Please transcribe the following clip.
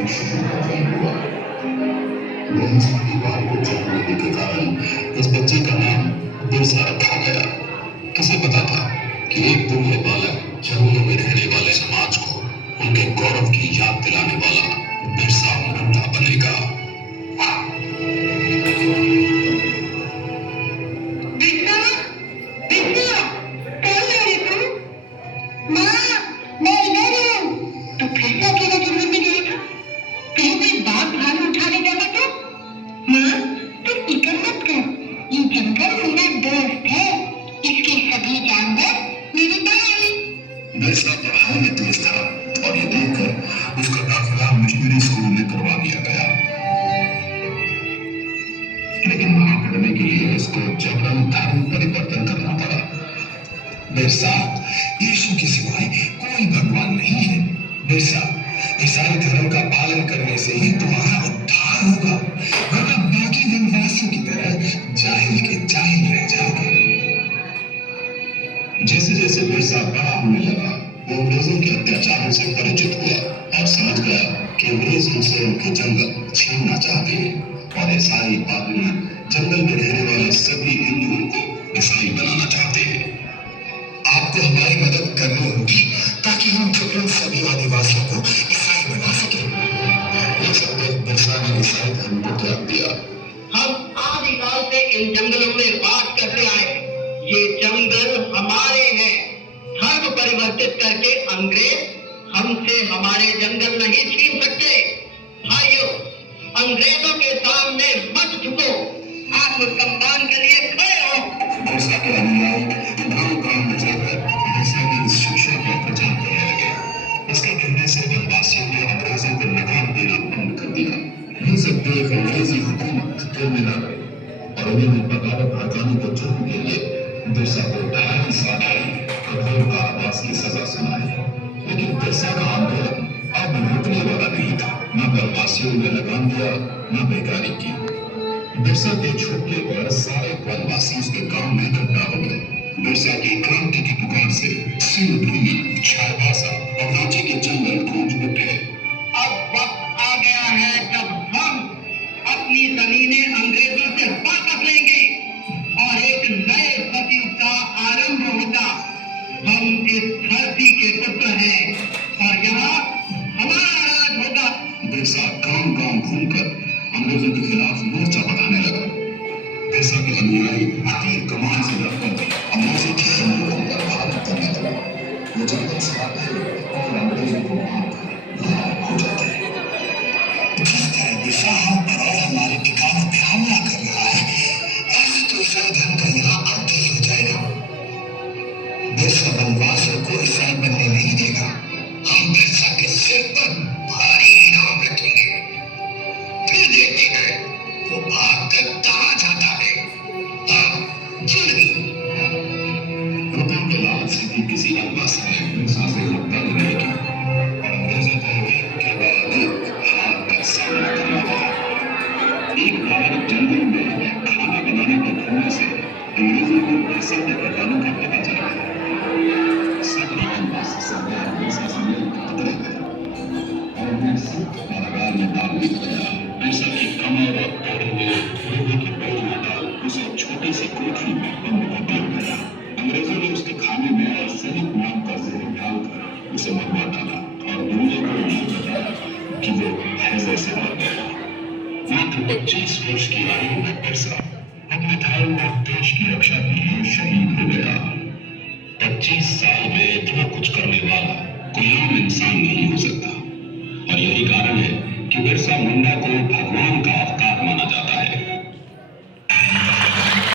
एक शिशु का जन्म हुआ। वहीं से परिवार को जन्म लेने के कारण उस बच्चे का नाम बिरसा रखा गया। किसे पता था कि एक दिन यह बालक जंगलों में रहने वाले समाज को उनके गौरव की याद दिलाने वाला बिरसा मुंडा बनेगा। बिरसा पढ़ाई में तेज था और ये देखकर उसका दाखिला मिशनरी स्कूल में करवा दिया गया। लेकिन वहां पढ़ने के लिए उसको जबरन धर्म परिवर्तन करना पड़ा। बिरसा, यीशु के सिवाय कोई भगवान नहीं है। बिरसा, ईसाई धर्म का पालन करने से ही तुम्हारा उद्धार होगा, वरना बाकी वनवासियों की तरह जाहिल के जाहिल रह जाओगे। जैसे जैसे बिरसा बड़ा होने लगा, वो अंग्रेजों के अत्याचारों से परिचित हुआ और समझ गया कि अंग्रेज उनसे उनके जंगल छीनना चाहते हैं और ईसाई पादरियां जंगल में रहने वाले सभी हिंदुओं को ईसाई बनाना चाहते हैं। आपको हमारी मदद करनी होगी ताकि हम जबरन सभी आदिवासियों को ईसाई बना सकें। ये सब देख बिरसा ने ईसाई धर्म को त्याग दिया। हम आदिकाल से इन जंगलों में बात करते आए। ये जंगल हमारे हैं। धर्म परिवर्तित करके अंग्रेज हमसे हमारे जंगल नहीं छीन सकते। भाइयों, अंग्रेजों के सामने मत झुको, आत्मसम्मान के लिए खड़े हो। बिरसा के अनुयायी गांव-गांव में जाकर बिरसा की इस शिक्षा का प्रचार करने लगे। इसके कहने से वनवासियों ने अंग्रेजों को लगाम देना बंद कर दिया। ये सब देख अंग्रेजी हुकूमत दिल में आ गई और उन्होंने बगावत हटाने को जुर्म के लिए बिरसा को 2.5 साल की कठोर कारावास की सजा सुनाई। लेकिन बिरसा का आंदोलन अब रुकने वाला नहीं था। न वनवासियों ने लगाम दिया, न बेकारी की। बिरसा के छूटने पर सारे वनवासी उसके गांव में इकट्ठा हो गए। बिरसा की क्रांति की पुकार से सिंहभूमि, चाईबासा और रांची के जंगल गूंज उठे। अब वक्त आ गया है जब हम अपनी जमीनें अंग्रेजों से वापस लेंगे और एक नए सतयुग का आरंभ होगा। हम इस धरती के पुत्र हैं और यहाँ हमारा राज होगा। बिरसा गांव-गांव घूमकर अंग्रेजों के खिलाफ मोर्चा बढ़ाने लगा। बिरसा के अनुयायी तीर कमान से लड़कर अंग्रेजों के जंगलों पर भारत करने लगे। वो जंगल से आते और अंग्रेजों को मारकर गायब हो जाते। जिस तरह बिरसा हम पर और हमारे ठिकानों पे हमला कर रहा है, ऐसे तो ईसाई धर्म का यहाँ अंत ही हो जाएगा। बिरसा वनवासियों को ईसाई बनने नहीं देगा। हम बिरसा के सिर पर भारी इनाम रखेंगे। फिर देखते हैं वो भागकर कहाँ जाता है। हाँ, जिंदगी। रुपयों के लालच से भी किसी वनवासी ने बिरसा से हत्या नहीं की और अंग्रेजों को एक के बाद एक हार का सामना करना पड़ा। एक बार जंगल में खाना बनाने को ढूंढने से अंग्रेजों को बिरसा के ठिकानों का पता चला। सभी वनवासी सरदार बिरसा से मिलकर पकड़े गए और उन्हें सूत कारागार में डाल दिया गया। बिरसा की कमर और पैरों में लोहे की बेड़ियां डाल उसे छोटी सी कोठरी में बंद कर दिया गया। अंग्रेजों ने उसके खाने में आर्सेनिक नाम का जहर डालकर उसे मरवा डाला और दुनिया को ये बताया कि वो हैजे से मर गया। मात्र 25 वर्ष की आयु में बिरसा अपने धर्म और देश की रक्षा के लिए शहीद हो गया। 25 साल में इतना कुछ करने वाला कोई आम इंसान नहीं हो सकता और यही कारण है कि बिरसा मुंडा